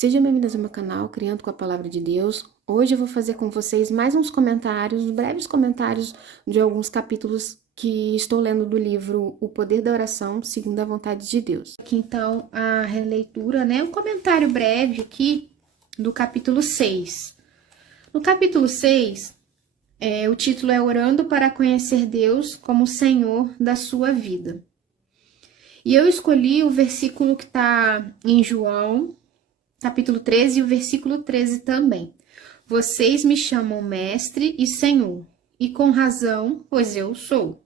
Sejam bem-vindos ao meu canal, Criando com a Palavra de Deus. Hoje eu vou fazer com vocês mais uns comentários, breves comentários de alguns capítulos que estou lendo do livro O Poder da Oração, segundo a vontade de Deus. Aqui então a releitura, um comentário breve aqui do capítulo 6. No capítulo 6, o título é Orando para conhecer Deus como Senhor da sua vida. E eu escolhi o versículo que está em João, capítulo 13 e o versículo 13 também. Vocês me chamam mestre e senhor, e com razão, pois eu sou.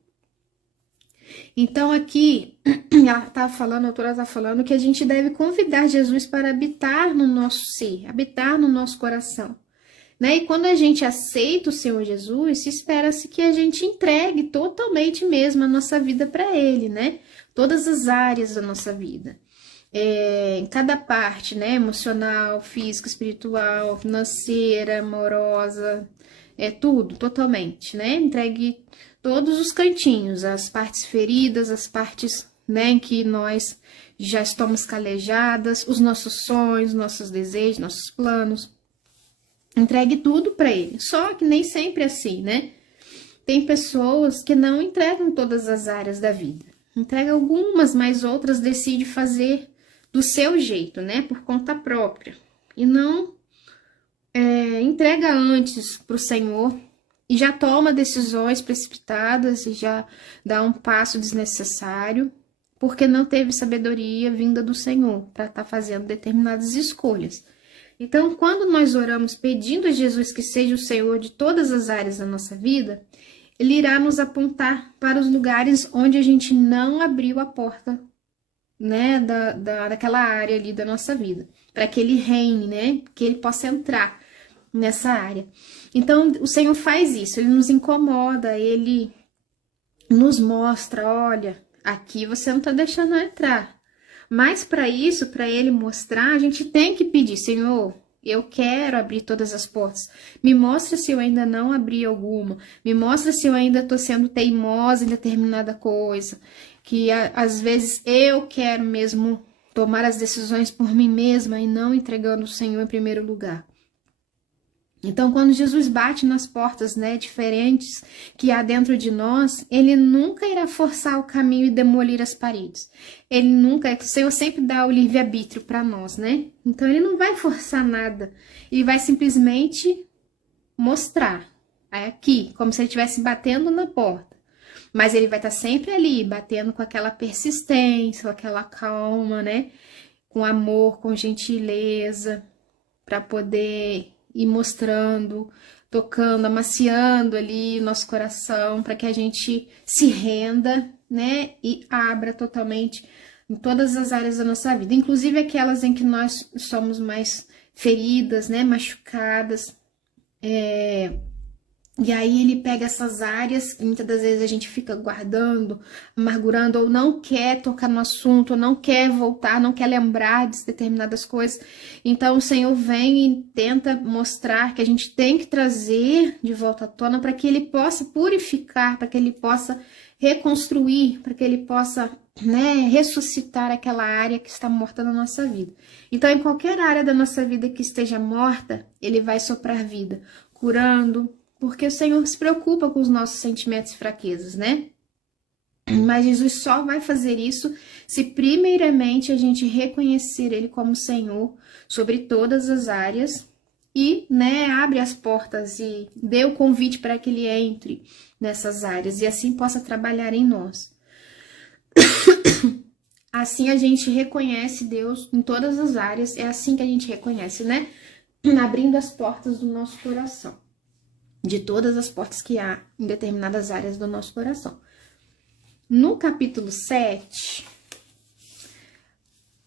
Então aqui, a autora está falando que a gente deve convidar Jesus para habitar no nosso ser, habitar no nosso coração. E quando a gente aceita o Senhor Jesus, espera-se que a gente entregue totalmente mesmo a nossa vida para Ele, Todas as áreas da nossa vida. Em cada parte, emocional, física, espiritual, financeira, amorosa, tudo, totalmente, Entregue todos os cantinhos, as partes feridas, as partes, em que nós já estamos calejadas, os nossos sonhos, nossos desejos, nossos planos. Entregue tudo para Ele, só que nem sempre é assim, Tem pessoas que não entregam todas as áreas da vida. Entrega algumas, mas outras decide fazer do seu jeito, por conta própria. E não entrega antes para o Senhor e já toma decisões precipitadas e já dá um passo desnecessário, porque não teve sabedoria vinda do Senhor para estar fazendo determinadas escolhas. Então, quando nós oramos pedindo a Jesus que seja o Senhor de todas as áreas da nossa vida, Ele irá nos apontar para os lugares onde a gente não abriu a porta, daquela área ali da nossa vida, para que Ele reine, que Ele possa entrar nessa área. Então, o Senhor faz isso, Ele nos incomoda, Ele nos mostra, olha, aqui você não está deixando eu entrar. Mas para isso, para Ele mostrar, a gente tem que pedir, Senhor, eu quero abrir todas as portas. Me mostra se eu ainda não abri alguma. Me mostra se eu ainda estou sendo teimosa em determinada coisa. Que às vezes eu quero mesmo tomar as decisões por mim mesma e não entregando o Senhor em primeiro lugar. Então, quando Jesus bate nas portas, diferentes que há dentro de nós, Ele nunca irá forçar o caminho e demolir as paredes. O Senhor sempre dá o livre-arbítrio para nós, Então, Ele não vai forçar nada. Ele vai simplesmente mostrar aqui, como se Ele estivesse batendo na porta. Mas Ele vai estar sempre ali, batendo com aquela persistência, com aquela calma, Com amor, com gentileza, para poder ir mostrando, tocando, amaciando ali o nosso coração, para que a gente se renda, e abra totalmente em todas as áreas da nossa vida, inclusive aquelas em que nós somos mais feridas, machucadas, e aí Ele pega essas áreas que muitas das vezes a gente fica guardando, amargurando, ou não quer tocar no assunto, ou não quer voltar, não quer lembrar de determinadas coisas. Então o Senhor vem e tenta mostrar que a gente tem que trazer de volta à tona para que Ele possa purificar, para que Ele possa reconstruir, para que Ele possa ressuscitar aquela área que está morta na nossa vida. Então, em qualquer área da nossa vida que esteja morta, Ele vai soprar vida, curando, porque o Senhor se preocupa com os nossos sentimentos e fraquezas, Mas Jesus só vai fazer isso se primeiramente a gente reconhecer Ele como Senhor sobre todas as áreas e, abre as portas e dê o convite para que Ele entre nessas áreas e assim possa trabalhar em nós. Assim a gente reconhece Deus em todas as áreas, é assim que a gente reconhece, Abrindo as portas do nosso coração. De todas as portas que há em determinadas áreas do nosso coração. No capítulo 7,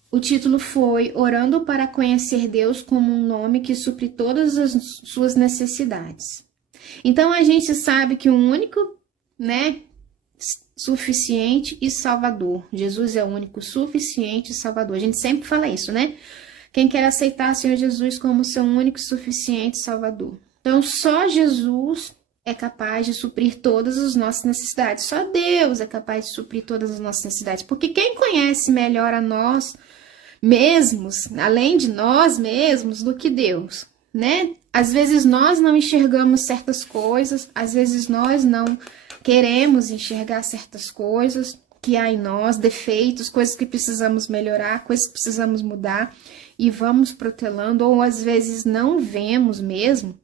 o título foi Orando para conhecer Deus como um nome que supre todas as suas necessidades. Então, a gente sabe que o único, suficiente e salvador. Jesus é o único suficiente e salvador. A gente sempre fala isso, Quem quer aceitar o Senhor Jesus como seu único suficiente salvador. Então, só Jesus é capaz de suprir todas as nossas necessidades. Só Deus é capaz de suprir todas as nossas necessidades. Porque quem conhece melhor a nós, mesmos, além de nós mesmos, do que Deus, né? Às vezes nós não enxergamos certas coisas, às vezes nós não queremos enxergar certas coisas que há em nós, defeitos, coisas que precisamos melhorar, coisas que precisamos mudar, e vamos protelando, ou às vezes não vemos mesmo,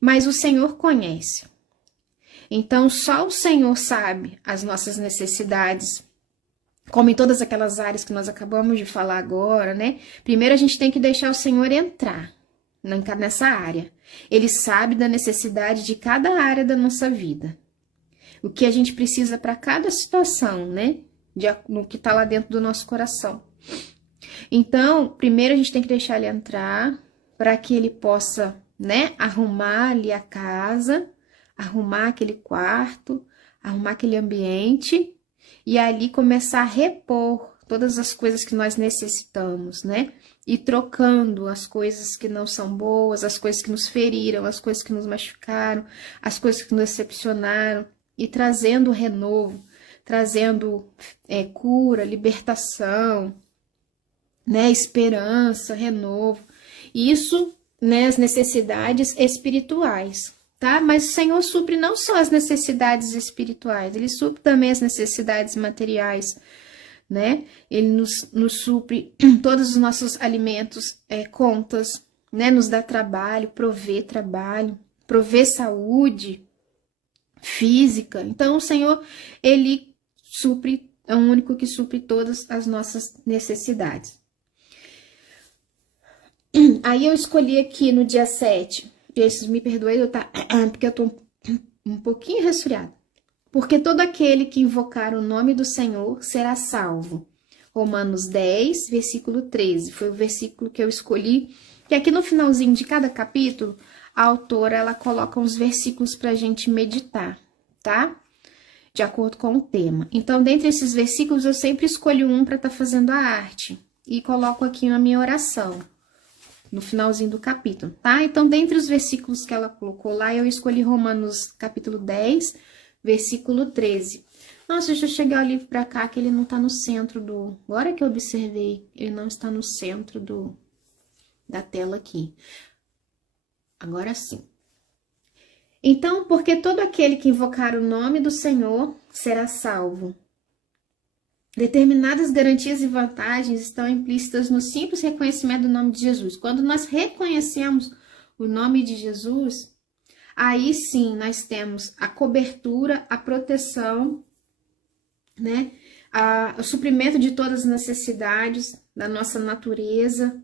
mas o Senhor conhece. Então, só o Senhor sabe as nossas necessidades, como em todas aquelas áreas que nós acabamos de falar agora, né? Primeiro a gente tem que deixar o Senhor entrar nessa área. Ele sabe da necessidade de cada área da nossa vida. O que a gente precisa para cada situação, né? No que está lá dentro do nosso coração. Então, primeiro a gente tem que deixar ele entrar para que ele possa, né, arrumar ali a casa, arrumar aquele quarto, arrumar aquele ambiente e ali começar a repor todas as coisas que nós necessitamos, né? E trocando as coisas que não são boas, as coisas que nos feriram, as coisas que nos machucaram, as coisas que nos decepcionaram, e trazendo renovo, trazendo cura, libertação, né? Esperança, renovo. Isso, né? As necessidades espirituais, tá? Mas o Senhor supre não só as necessidades espirituais, Ele supre também as necessidades materiais, né? Ele nos supre todos os nossos alimentos, contas, né? Nos dá trabalho, provê saúde física. Então, o Senhor, Ele supre, é o único que supre todas as nossas necessidades. Aí eu escolhi aqui no dia 7, Jesus me perdoe, porque eu tô um pouquinho resfriada. Porque todo aquele que invocar o nome do Senhor será salvo. Romanos 10, versículo 13. Foi o versículo que eu escolhi. Que aqui no finalzinho de cada capítulo, a autora, ela coloca uns versículos para a gente meditar, tá? De acordo com o tema. Então, dentre esses versículos, eu sempre escolho um para estar fazendo a arte. E coloco aqui na minha oração, no finalzinho do capítulo, tá? Então, dentre os versículos que ela colocou lá, eu escolhi Romanos capítulo 10, versículo 13. Nossa, deixa eu chegar o livro para cá, que ele não tá no centro do... Agora que eu observei, ele não está no centro da tela aqui. Agora sim. Então, porque todo aquele que invocar o nome do Senhor será salvo. Determinadas garantias e vantagens estão implícitas no simples reconhecimento do nome de Jesus. Quando nós reconhecemos o nome de Jesus, aí sim nós temos a cobertura, a proteção, né? O suprimento de todas as necessidades da nossa natureza,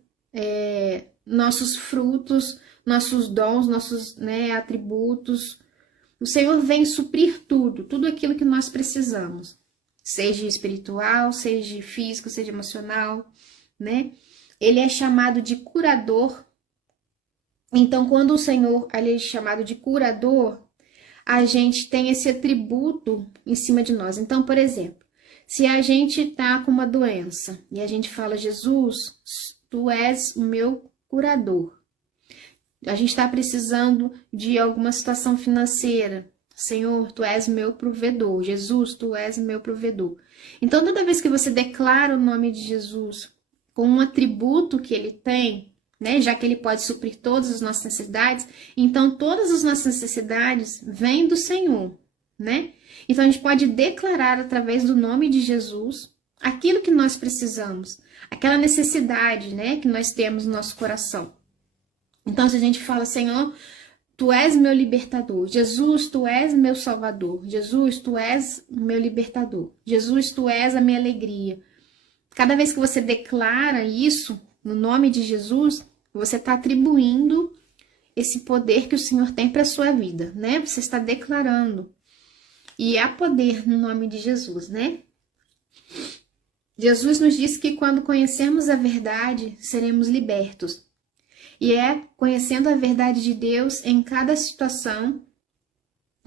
nossos frutos, nossos dons, nossos, né, atributos. O Senhor vem suprir tudo aquilo que nós precisamos. Seja espiritual, seja físico, seja emocional, né? Ele é chamado de curador. Então, quando o Senhor ele é chamado de curador, a gente tem esse atributo em cima de nós. Então, por exemplo, se a gente tá com uma doença e a gente fala, Jesus, tu és o meu curador. A gente está precisando de alguma situação financeira. Senhor, tu és meu provedor. Jesus, tu és meu provedor. Então, toda vez que você declara o nome de Jesus com um atributo que ele tem, né, já que ele pode suprir todas as nossas necessidades, então todas as nossas necessidades vêm do Senhor, né? Então, a gente pode declarar através do nome de Jesus aquilo que nós precisamos, aquela necessidade, né, que nós temos no nosso coração. Então, se a gente fala, Senhor, tu és meu libertador. Jesus, tu és meu salvador. Jesus, tu és meu libertador. Jesus, tu és a minha alegria. Cada vez que você declara isso no nome de Jesus, você está atribuindo esse poder que o Senhor tem para a sua vida, né? Você está declarando. E há poder no nome de Jesus, né? Jesus nos diz que quando conhecermos a verdade, seremos libertos. E é conhecendo a verdade de Deus em cada situação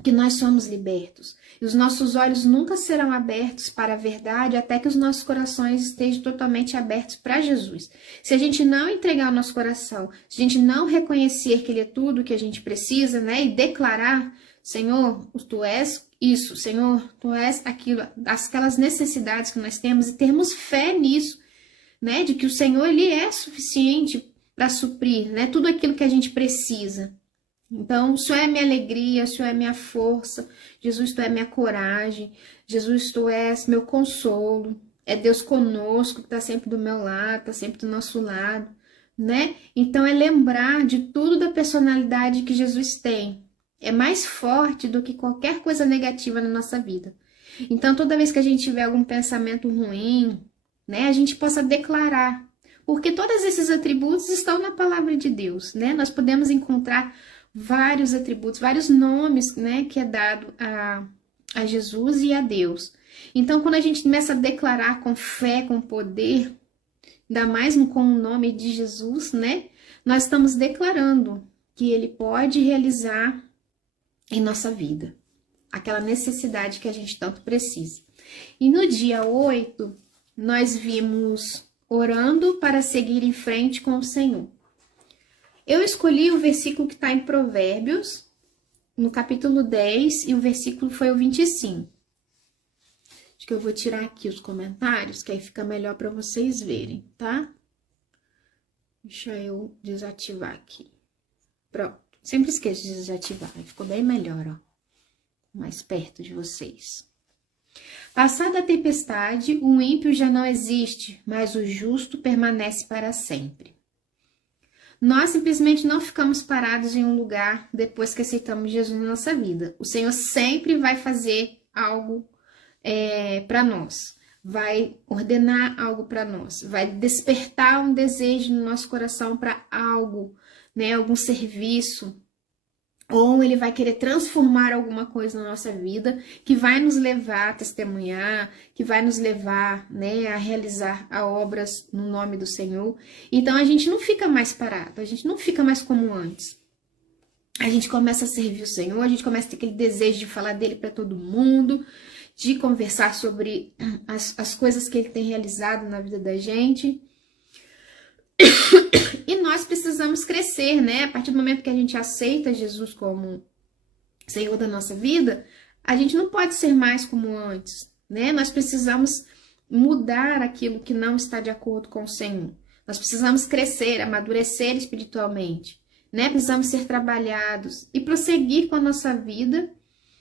que nós somos libertos. E os nossos olhos nunca serão abertos para a verdade até que os nossos corações estejam totalmente abertos para Jesus. Se a gente não entregar o nosso coração, se a gente não reconhecer que Ele é tudo que a gente precisa, né? E declarar, Senhor, tu és isso, Senhor, tu és aquilo, aquelas necessidades que nós temos e termos fé nisso, né, de que o Senhor, ele é suficiente para suprir, né, tudo aquilo que a gente precisa. Então, o Senhor é minha alegria, o Senhor é minha força, Jesus, tu é minha coragem, Jesus, tu és meu consolo, é Deus conosco, que está sempre do meu lado, está sempre do nosso lado, né? Então, é lembrar de tudo da personalidade que Jesus tem. É mais forte do que qualquer coisa negativa na nossa vida. Então, toda vez que a gente tiver algum pensamento ruim, né, a gente possa declarar. Porque todos esses atributos estão na palavra de Deus, né? Nós podemos encontrar vários atributos, vários nomes, né, que é dado a Jesus e a Deus. Então, quando a gente começa a declarar com fé, com poder, ainda mais com o nome de Jesus, né, nós estamos declarando que ele pode realizar em nossa vida aquela necessidade que a gente tanto precisa. E no dia 8, nós vimos orando para seguir em frente com o Senhor. Eu escolhi o versículo que está em Provérbios, no capítulo 10, e o versículo foi o 25. Acho que eu vou tirar aqui os comentários, que aí fica melhor para vocês verem, tá? Deixa eu desativar aqui. Pronto. Sempre esqueço de desativar, ficou bem melhor, ó. Mais perto de vocês. Passada a tempestade, o ímpio já não existe, mas o justo permanece para sempre. Nós simplesmente não ficamos parados em um lugar depois que aceitamos Jesus na nossa vida. O Senhor sempre vai fazer algo para nós, vai ordenar algo para nós, vai despertar um desejo no nosso coração para algo, né, algum serviço, ou ele vai querer transformar alguma coisa na nossa vida que vai nos levar a testemunhar, que vai nos levar, né, a realizar obras no nome do Senhor. Então a gente não fica mais parado, a gente não fica mais como antes. A gente começa a servir o Senhor, a gente começa a ter aquele desejo de falar dele para todo mundo, de conversar sobre as coisas que ele tem realizado na vida da gente. E nós precisamos crescer, né? A partir do momento que a gente aceita Jesus como Senhor da nossa vida, a gente não pode ser mais como antes, né? Nós precisamos mudar aquilo que não está de acordo com o Senhor. Nós precisamos crescer, amadurecer espiritualmente, né? Precisamos ser trabalhados e prosseguir com a nossa vida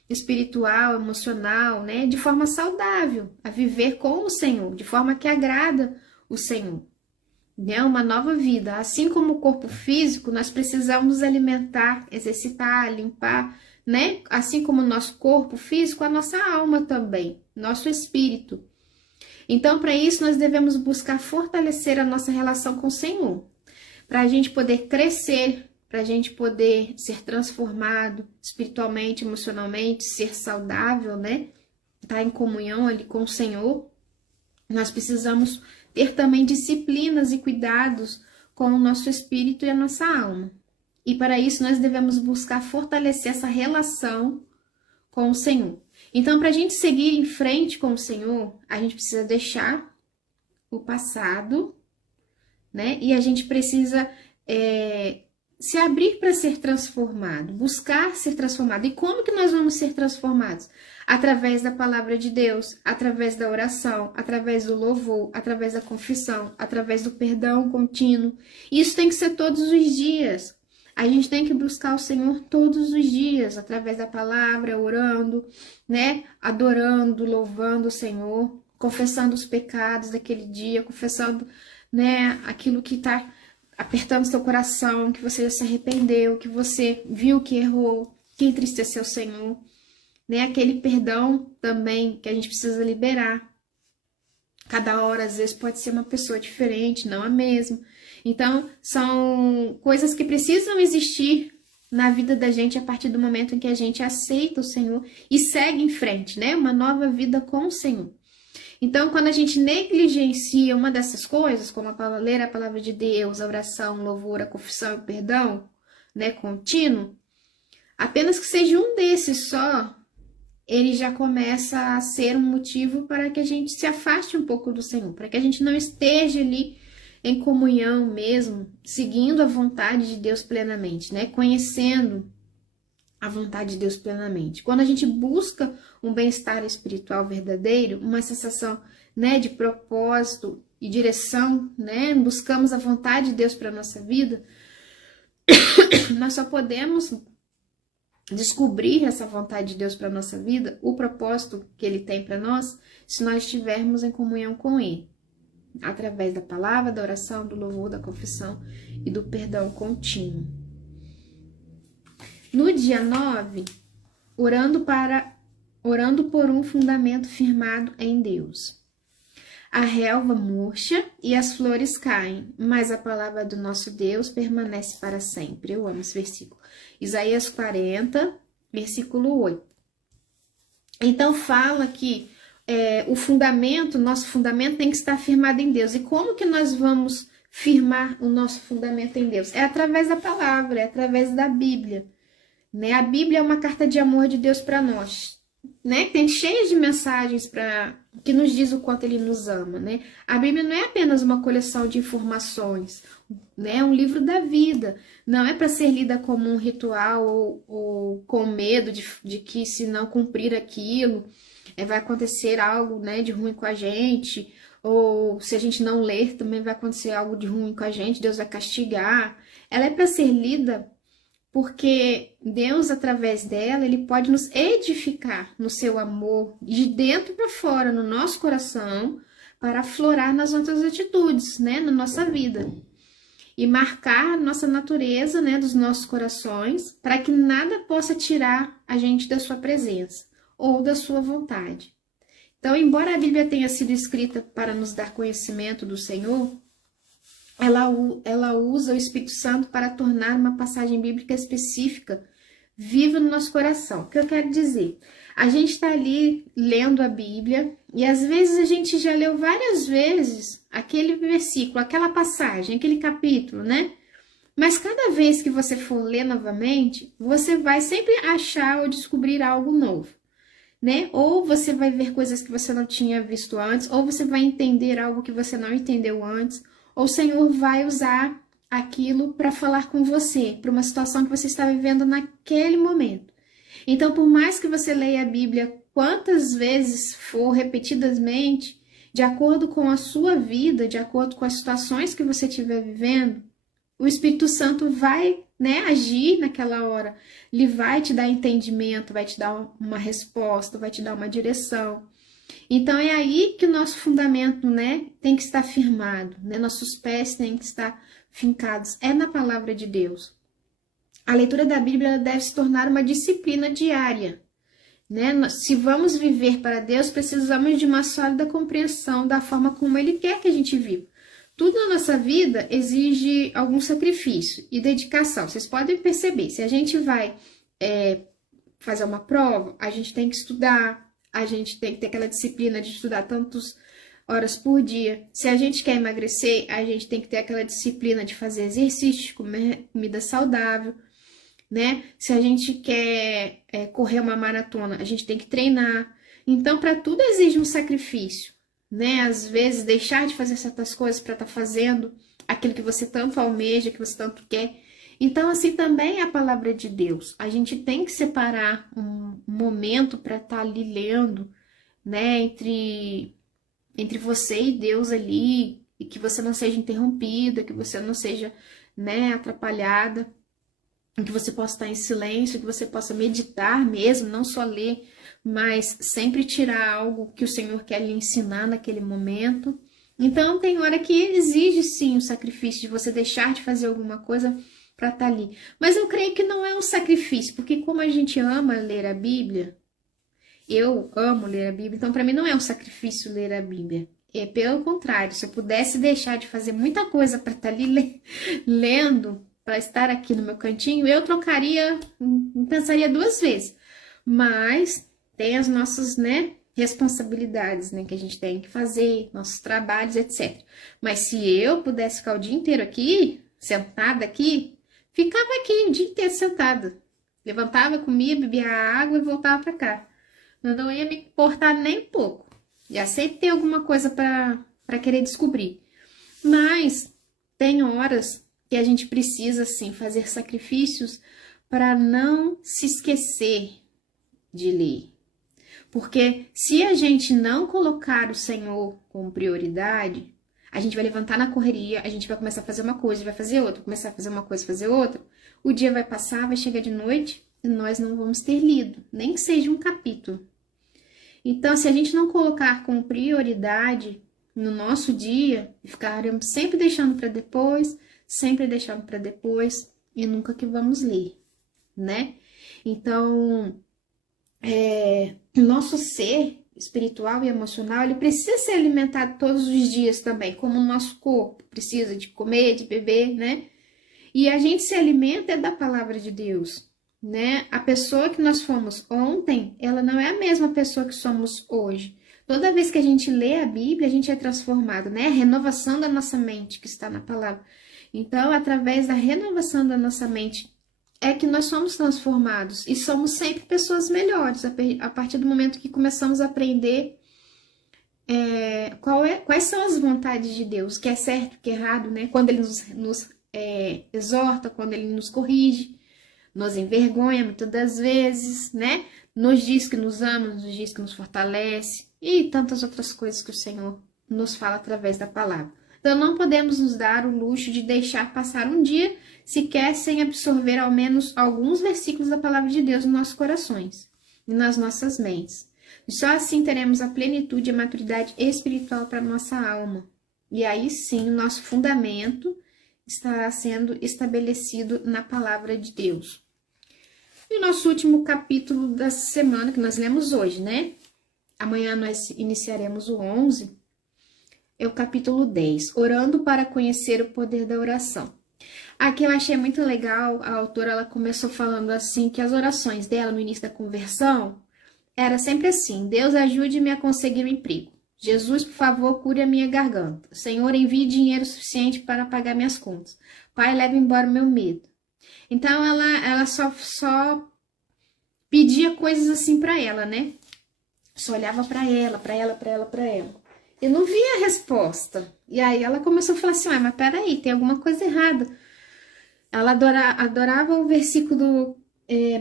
espiritual, emocional, né? De forma saudável, a viver com o Senhor, de forma que agrada o Senhor. Né, uma nova vida. Assim como o corpo físico, nós precisamos alimentar, exercitar, limpar, né? Assim como o nosso corpo físico, a nossa alma também, nosso espírito. Então, para isso, nós devemos buscar fortalecer a nossa relação com o Senhor, para a gente poder crescer, para a gente poder ser transformado espiritualmente, emocionalmente, ser saudável, né? Estar em comunhão ali com o Senhor. Nós precisamos ter também disciplinas e cuidados com o nosso espírito e a nossa alma. E para isso nós devemos buscar fortalecer essa relação com o Senhor. Então, para a gente seguir em frente com o Senhor, a gente precisa deixar o passado, né? E a gente precisa se abrir para ser transformado, buscar ser transformado. E como que nós vamos ser transformados? Através da palavra de Deus, através da oração, através do louvor, através da confissão, através do perdão contínuo. Isso tem que ser todos os dias. A gente tem que buscar o Senhor todos os dias, através da palavra, orando, né? Adorando, louvando o Senhor, confessando os pecados daquele dia, confessando, né, aquilo que está apertando seu coração, que você já se arrependeu, que você viu que errou, que entristeceu o Senhor, né? Aquele perdão também que a gente precisa liberar. Cada hora, às vezes, pode ser uma pessoa diferente, não a mesma. Então, são coisas que precisam existir na vida da gente a partir do momento em que a gente aceita o Senhor e segue em frente, né? Uma nova vida com o Senhor. Então, quando a gente negligencia uma dessas coisas, como ler a palavra de Deus, a oração, o louvor, a confissão e o perdão, né, contínuo, apenas que seja um desses só, ele já começa a ser um motivo para que a gente se afaste um pouco do Senhor, para que a gente não esteja ali em comunhão mesmo, seguindo a vontade de Deus plenamente, né, conhecendo a vontade de Deus plenamente. Quando a gente busca um bem-estar espiritual verdadeiro, uma sensação né, de propósito e direção, né, buscamos a vontade de Deus para nossa vida, nós só podemos descobrir essa vontade de Deus para nossa vida, o propósito que Ele tem para nós, se nós estivermos em comunhão com Ele, através da palavra, da oração, do louvor, da confissão e do perdão contínuo. No dia 9, orando por um fundamento firmado em Deus. A relva murcha e as flores caem, mas a palavra do nosso Deus permanece para sempre. Eu amo esse versículo. Isaías 40, versículo 8. Então fala que nosso fundamento tem que estar firmado em Deus. E como que nós vamos firmar o nosso fundamento em Deus? É através da palavra, é através da Bíblia. Né? A Bíblia é uma carta de amor de Deus para nós. Né? Tem cheio de mensagens que nos diz o quanto Ele nos ama. Né? A Bíblia não é apenas uma coleção de informações, né? É um livro da vida. Não é para ser lida como um ritual ou com medo de que se não cumprir aquilo, vai acontecer algo, né, de ruim com a gente, ou se a gente não ler também vai acontecer algo de ruim com a gente, Deus vai castigar. Ela é para ser lida porque Deus, através dela, Ele pode nos edificar no seu amor, de dentro para fora, no nosso coração, para aflorar nas nossas atitudes, né, na nossa vida. E marcar nossa natureza, né, dos nossos corações, para que nada possa tirar a gente da sua presença ou da sua vontade. Então, embora a Bíblia tenha sido escrita para nos dar conhecimento do Senhor, ela usa o Espírito Santo para tornar uma passagem bíblica específica viva no nosso coração. O que eu quero dizer? A gente está ali lendo a Bíblia e às vezes a gente já leu várias vezes aquele versículo, aquela passagem, aquele capítulo, né? Mas cada vez que você for ler novamente, você vai sempre achar ou descobrir algo novo, né? Ou você vai ver coisas que você não tinha visto antes, ou você vai entender algo que você não entendeu antes, ou o Senhor vai usar aquilo para falar com você, para uma situação que você está vivendo naquele momento. Então, por mais que você leia a Bíblia quantas vezes for repetidamente, de acordo com a sua vida, de acordo com as situações que você estiver vivendo, o Espírito Santo vai, né, agir naquela hora. Ele vai te dar entendimento, vai te dar uma resposta, vai te dar uma direção. Então é aí que o nosso fundamento, né, tem que estar firmado, né? Nossos pés têm que estar fincados. É na palavra de Deus. A leitura da Bíblia deve se tornar uma disciplina diária, né? Se vamos viver para Deus, precisamos de uma sólida compreensão da forma como Ele quer que a gente viva. Tudo na nossa vida exige algum sacrifício e dedicação. Vocês podem perceber, se a gente vai fazer uma prova, a gente tem que estudar, a gente tem que ter aquela disciplina de estudar tantas horas por dia. Se a gente quer emagrecer, a gente tem que ter aquela disciplina de fazer exercício, de comer comida saudável, né? Se a gente quer correr uma maratona, a gente tem que treinar. Então, para tudo exige um sacrifício, né? Às vezes, deixar de fazer certas coisas para estar fazendo aquilo que você tanto almeja, que você tanto quer. Então, assim também é a palavra de Deus. A gente tem que separar um momento para estar ali lendo, né? Entre você e Deus ali, e que você não seja interrompida, que você não seja, né, atrapalhada, que você possa estar em silêncio, que você possa meditar mesmo, não só ler, mas sempre tirar algo que o Senhor quer lhe ensinar naquele momento. Então, tem hora que exige sim o sacrifício de você deixar de fazer alguma coisa para estar ali. Mas eu creio que não é um sacrifício, porque como a gente ama ler a Bíblia, eu amo ler a Bíblia, então para mim não é um sacrifício ler a Bíblia. É pelo contrário, se eu pudesse deixar de fazer muita coisa para estar ali lendo, para estar aqui no meu cantinho, eu trocaria, não pensaria duas vezes. Mas tem as nossas, né, responsabilidades, né, que a gente tem que fazer, nossos trabalhos, etc. Mas se eu pudesse ficar o dia inteiro aqui, sentada aqui, ficava aqui o dia inteiro sentada. Levantava, comia, bebia água e voltava para cá. Eu não ia me importar nem um pouco. Já sempre tem alguma coisa para querer descobrir. Mas tem horas que a gente precisa, sim, fazer sacrifícios para não se esquecer de ler. Porque se a gente não colocar o Senhor como prioridade, a gente vai levantar na correria, a gente vai começar a fazer uma coisa, vai fazer outra, começar a fazer uma coisa, fazer outra. O dia vai passar, vai chegar de noite e nós não vamos ter lido, nem que seja um capítulo. Então, se a gente não colocar como prioridade no nosso dia, ficaremos sempre deixando para depois, sempre deixando para depois e nunca que vamos ler, né? Então, o nosso ser espiritual e emocional, ele precisa ser alimentado todos os dias também, como o nosso corpo precisa de comer, de beber, né? E a gente se alimenta da palavra de Deus, né? A pessoa que nós fomos ontem, ela não é a mesma pessoa que somos hoje. Toda vez que a gente lê a Bíblia, a gente é transformado, né? A renovação da nossa mente que está na palavra. Então, através da renovação da nossa mente, é que nós somos transformados e somos sempre pessoas melhores a partir do momento que começamos a aprender quais são as vontades de Deus, o que é certo, o que é errado, né? Quando Ele nos exorta, quando Ele nos corrige, nos envergonha muitas das vezes, né? Nos diz que nos ama, nos diz que nos fortalece e tantas outras coisas que o Senhor nos fala através da palavra. Então, não podemos nos dar o luxo de deixar passar um dia sequer sem absorver ao menos alguns versículos da palavra de Deus nos nossos corações e nas nossas mentes. E só assim teremos a plenitude e a maturidade espiritual para a nossa alma. E aí sim, o nosso fundamento estará sendo estabelecido na palavra de Deus. E o nosso último capítulo da semana, que nós lemos hoje, né? Amanhã nós iniciaremos o 11, é o capítulo 10, Orando para conhecer o poder da oração. Aqui eu achei muito legal, a autora ela começou falando assim, que as orações dela no início da conversão, era sempre assim: Deus ajude-me a conseguir um emprego. Jesus, por favor, cure a minha garganta. Senhor, envie dinheiro suficiente para pagar minhas contas. Pai, leve embora o meu medo. Então, ela só pedia coisas assim para ela, né? Só olhava para ela. E não via a resposta. E aí ela começou a falar assim, mas peraí, tem alguma coisa errada. Ela adorava o versículo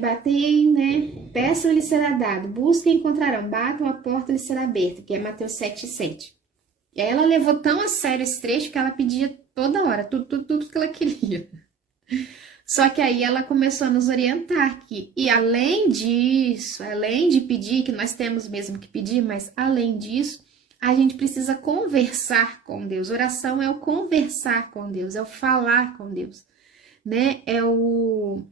batei, né? Peçam e lhe será dado, busquem e encontrarão, batam a porta e lhe será aberta, que é Mateus 7,7. E aí ela levou tão a sério esse trecho que ela pedia toda hora, tudo que ela queria. Só que aí ela começou a nos orientar aqui. E além disso, além de pedir, que nós temos mesmo que pedir, mas além disso, a gente precisa conversar com Deus. Oração é o conversar com Deus, é o falar com Deus, né? É o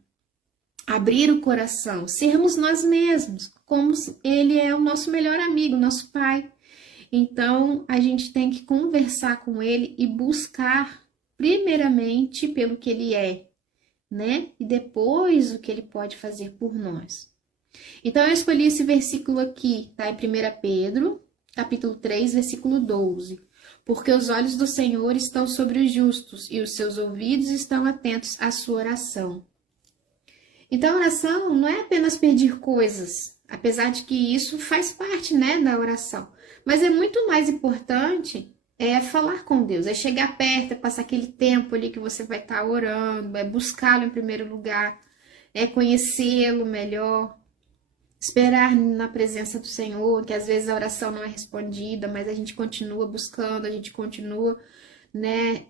abrir o coração, sermos nós mesmos, como Ele é o nosso melhor amigo, nosso Pai. Então, a gente tem que conversar com Ele e buscar, primeiramente, pelo que Ele é, né? E depois o que Ele pode fazer por nós. Então, eu escolhi esse versículo aqui, tá? Em 1 Pedro, capítulo 3, versículo 12. Porque os olhos do Senhor estão sobre os justos e os seus ouvidos estão atentos à sua oração. Então, a oração não é apenas pedir coisas, apesar de que isso faz parte, né, da oração. Mas é muito mais importante falar com Deus, é chegar perto, é passar aquele tempo ali que você vai estar orando, é buscá-lo em primeiro lugar, é conhecê-lo melhor, esperar na presença do Senhor, que às vezes a oração não é respondida, mas a gente continua buscando, a gente continua, né,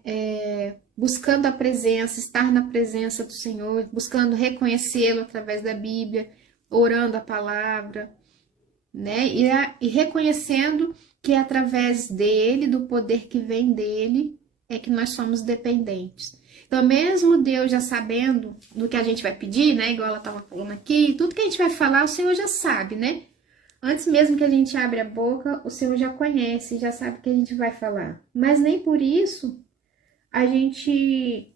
buscando a presença, estar na presença do Senhor, buscando reconhecê-lo através da Bíblia, orando a palavra, né, e reconhecendo que é através dele, do poder que vem dele, é que nós somos dependentes. Então, mesmo Deus já sabendo do que a gente vai pedir, né, igual ela estava falando aqui, tudo que a gente vai falar, o Senhor já sabe, né? Antes mesmo que a gente abra a boca, o Senhor já conhece, já sabe o que a gente vai falar. Mas nem por isso a gente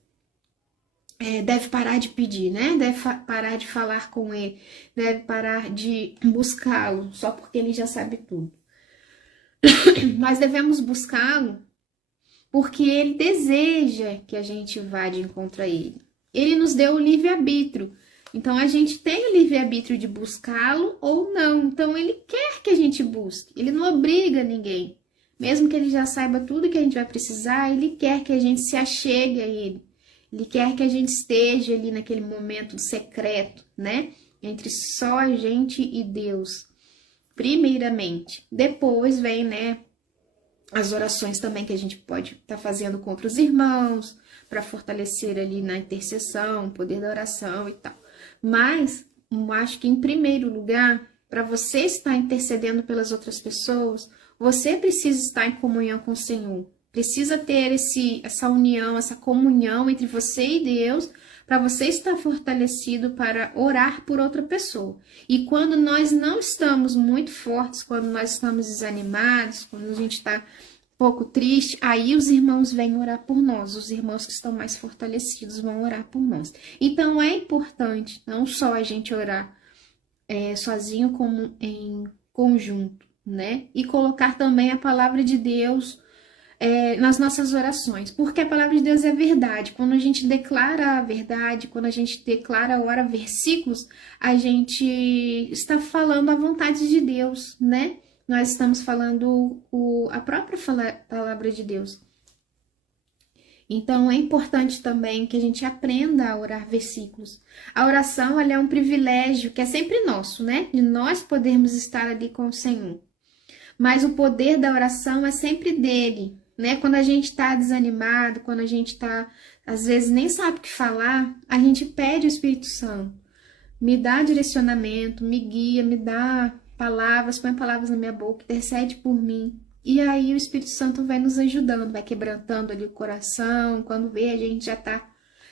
deve parar de pedir, né? Deve parar de falar com Ele, deve parar de buscá-lo, só porque Ele já sabe tudo. Nós devemos buscá-lo porque Ele deseja que a gente vá de encontro a Ele. Ele nos deu o livre-arbítrio. Então, a gente tem o livre-arbítrio de buscá-lo ou não. Então, Ele quer que a gente busque. Ele não obriga ninguém. Mesmo que Ele já saiba tudo que a gente vai precisar, Ele quer que a gente se achegue a Ele. Ele quer que a gente esteja ali naquele momento secreto, né? Entre só a gente e Deus. primeiramente. Depois vem, né, as orações também que a gente pode estar fazendo com outros irmãos, para fortalecer ali na intercessão, o poder da oração e tal. Mas, eu acho que em primeiro lugar, para você estar intercedendo pelas outras pessoas, você precisa estar em comunhão com o Senhor. Precisa ter essa união, essa comunhão entre você e Deus, para você estar fortalecido para orar por outra pessoa. E quando nós não estamos muito fortes, quando nós estamos desanimados, quando a gente está um pouco triste, aí os irmãos vêm orar por nós, os irmãos que estão mais fortalecidos vão orar por nós. Então é importante não só a gente orar sozinho, como em conjunto, né? E colocar também a palavra de Deus nas nossas orações, porque a palavra de Deus é verdade. Quando a gente declara a verdade, quando a gente declara, ora versículos, a gente está falando a vontade de Deus, né? Nós estamos falando a própria palavra de Deus. Então, é importante também que a gente aprenda a orar versículos. A oração, ela é um privilégio que é sempre nosso, né? De nós podermos estar ali com o Senhor. Mas o poder da oração é sempre dele, né? Quando a gente está desanimado, quando a gente está, às vezes, nem sabe o que falar, a gente pede o Espírito Santo. Me dá direcionamento, me guia, me dá palavras, põe palavras na minha boca, intercede por mim. E aí o Espírito Santo vai nos ajudando, vai quebrantando ali o coração. Quando vê, a gente já está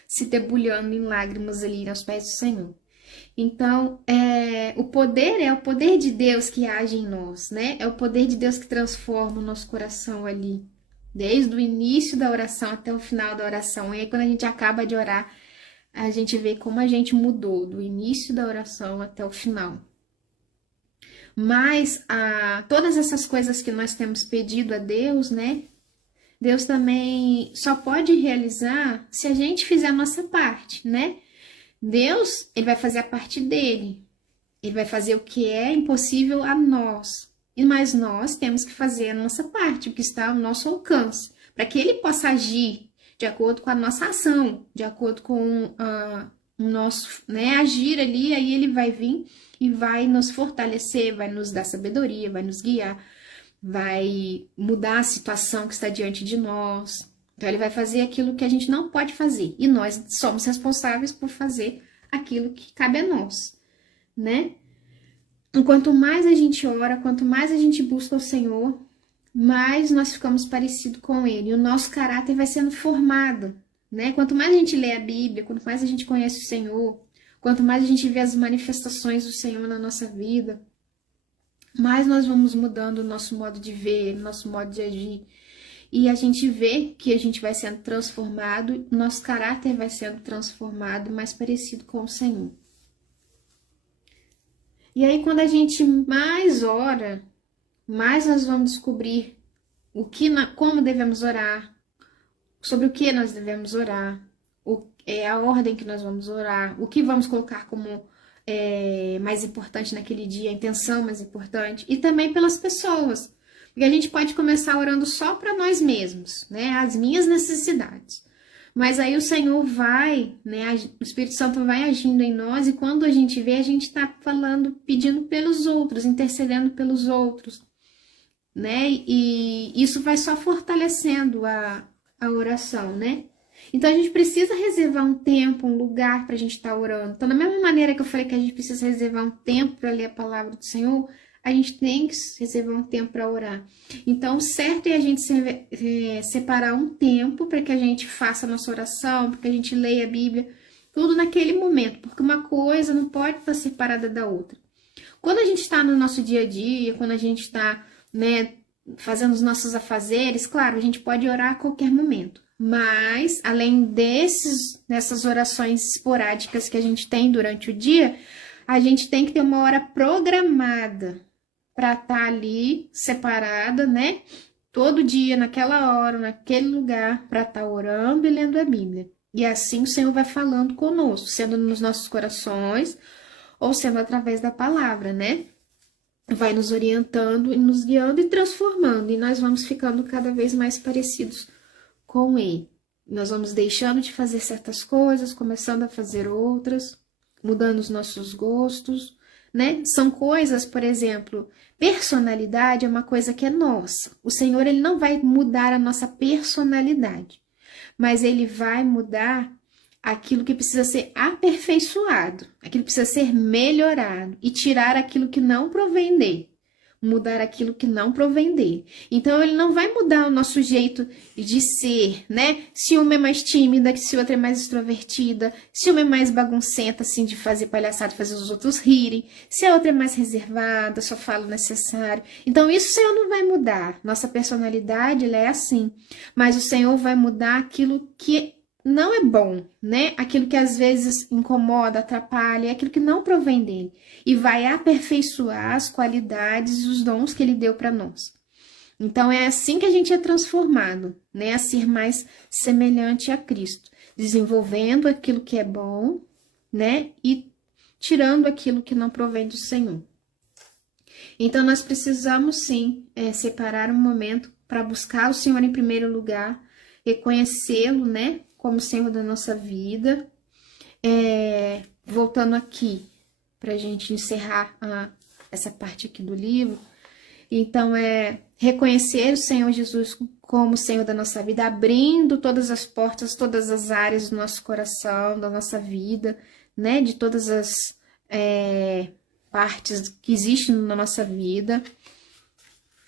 se debulhando em lágrimas ali aos pés do Senhor. Então, o poder é o poder de Deus que age em nós, né? É o poder de Deus que transforma o nosso coração ali, desde o início da oração até o final da oração. E aí, quando a gente acaba de orar, a gente vê como a gente mudou do início da oração até o final. Mas todas essas coisas que nós temos pedido a Deus, né? Deus também só pode realizar se a gente fizer a nossa parte, né? Deus, ele vai fazer a parte dele. Ele vai fazer o que é impossível a nós. Mas nós temos que fazer a nossa parte, o que está ao nosso alcance, para que ele possa agir de acordo com a nossa ação, de acordo com o nosso, né, agir ali. Aí ele vai vir e vai nos fortalecer, vai nos dar sabedoria, vai nos guiar, vai mudar a situação que está diante de nós. Então, ele vai fazer aquilo que a gente não pode fazer. E nós somos responsáveis por fazer aquilo que cabe a nós, né? Quanto mais a gente ora, quanto mais a gente busca o Senhor, mais nós ficamos parecidos com Ele. E o nosso caráter vai sendo formado, né? Quanto mais a gente lê a Bíblia, quanto mais a gente conhece o Senhor, quanto mais a gente vê as manifestações do Senhor na nossa vida, mais nós vamos mudando o nosso modo de ver, o nosso modo de agir. E a gente vê que a gente vai sendo transformado, nosso caráter vai sendo transformado, mais parecido com o Senhor. E aí, quando a gente mais ora, mais nós vamos descobrir como devemos orar, sobre o que nós devemos orar, a ordem que nós vamos orar, o que vamos colocar como mais importante naquele dia, a intenção mais importante, e também pelas pessoas. Porque a gente pode começar orando só para nós mesmos, né? As minhas necessidades. Mas aí o Senhor vai, né? O Espírito Santo vai agindo em nós, e quando a gente vê, a gente está falando, pedindo pelos outros, intercedendo pelos outros, né? E isso vai só fortalecendo a oração, né? Então a gente precisa reservar um tempo, um lugar para a gente estar orando. Então, da mesma maneira que eu falei que a gente precisa reservar um tempo para ler a palavra do Senhor, a gente tem que reservar um tempo para orar. Então, o certo é a gente separar um tempo para que a gente faça a nossa oração, para que a gente leia a Bíblia, tudo naquele momento, porque uma coisa não pode estar separada da outra. Quando a gente está no nosso dia a dia, quando a gente está, né, fazendo os nossos afazeres, claro, a gente pode orar a qualquer momento. Mas, além dessas orações esporádicas que a gente tem durante o dia, a gente tem que ter uma hora programada para estar ali separada, né? Todo dia, naquela hora, naquele lugar, para estar orando e lendo a Bíblia. E assim o Senhor vai falando conosco, sendo nos nossos corações ou sendo através da palavra, né? Vai nos orientando e nos guiando e transformando, e nós vamos ficando cada vez mais parecidos com Ele. Nós vamos deixando de fazer certas coisas, começando a fazer outras, mudando os nossos gostos, né? São coisas, por exemplo, personalidade é uma coisa que é nossa. O Senhor, ele não vai mudar a nossa personalidade, mas ele vai mudar aquilo que precisa ser aperfeiçoado, aquilo que precisa ser melhorado e tirar aquilo que não provém dele. Mudar aquilo que não provém dele. Então, ele não vai mudar o nosso jeito de ser, né? Se uma é mais tímida, se outra é mais extrovertida, se uma é mais baguncenta, assim, de fazer palhaçada, fazer os outros rirem, se a outra é mais reservada, só fala o necessário. Então, isso o Senhor não vai mudar. Nossa personalidade, ela é assim. Mas o Senhor vai mudar aquilo que não é bom, né? Aquilo que às vezes incomoda, atrapalha, é aquilo que não provém dele. E vai aperfeiçoar as qualidades e os dons que ele deu para nós. Então é assim que a gente é transformado, né? A ser mais semelhante a Cristo, desenvolvendo aquilo que é bom, né? E tirando aquilo que não provém do Senhor. Então nós precisamos sim separar um momento para buscar o Senhor em primeiro lugar, reconhecê-lo, né? Como Senhor da nossa vida. Voltando aqui, para a gente encerrar essa parte aqui do livro. Então, reconhecer o Senhor Jesus como Senhor da nossa vida, abrindo todas as portas, todas as áreas do nosso coração, da nossa vida, né? De todas as partes que existem na nossa vida.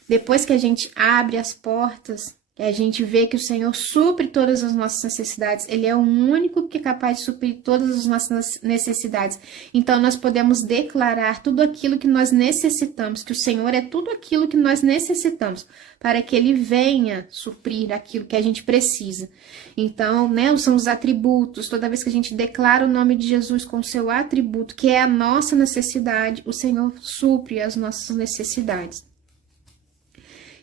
Depois que a gente abre as portas, que a gente vê que o Senhor supre todas as nossas necessidades. Ele é o único que é capaz de suprir todas as nossas necessidades. Então, nós podemos declarar tudo aquilo que nós necessitamos, que o Senhor é tudo aquilo que nós necessitamos, para que Ele venha suprir aquilo que a gente precisa. Então, né, são os atributos. Toda vez que a gente declara o nome de Jesus com o seu atributo, que é a nossa necessidade, o Senhor supre as nossas necessidades.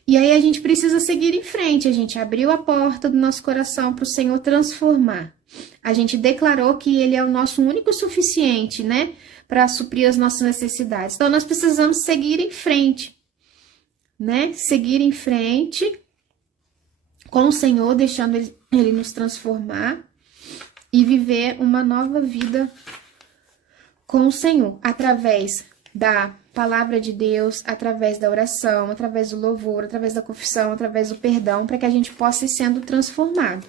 E aí a gente precisa seguir em frente, a gente abriu a porta do nosso coração para o Senhor transformar. A gente declarou que Ele é o nosso único suficiente, né, para suprir as nossas necessidades. Então nós precisamos seguir em frente, né, seguir em frente com o Senhor, deixando Ele nos transformar e viver uma nova vida com o Senhor, através da palavra de Deus, através da oração, através do louvor, através da confissão, através do perdão, para que a gente possa ir sendo transformado,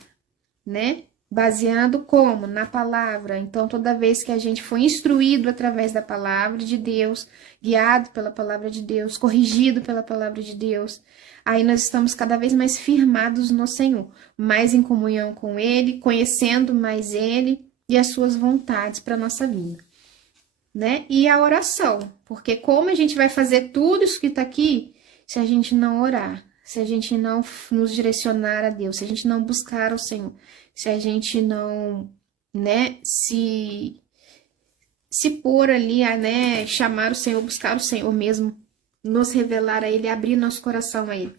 né? Baseando como? Na palavra. Então, toda vez que a gente foi instruído através da palavra de Deus, guiado pela palavra de Deus, corrigido pela palavra de Deus, aí nós estamos cada vez mais firmados no Senhor, mais em comunhão com Ele, conhecendo mais Ele e as suas vontades para a nossa vida. Né? E a oração, porque como a gente vai fazer tudo isso que está aqui se a gente não orar, se a gente não nos direcionar a Deus, se a gente não buscar o Senhor, se a gente não, né, se pôr ali a, né, chamar o Senhor, buscar o Senhor mesmo, nos revelar a Ele, abrir nosso coração a Ele.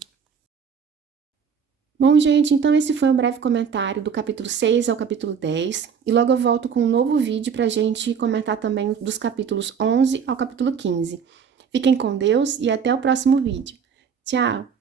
Bom, gente, então esse foi um breve comentário do capítulo 6 ao capítulo 10, e logo eu volto com um novo vídeo para a gente comentar também dos capítulos 11 ao capítulo 15. Fiquem com Deus e até o próximo vídeo. Tchau!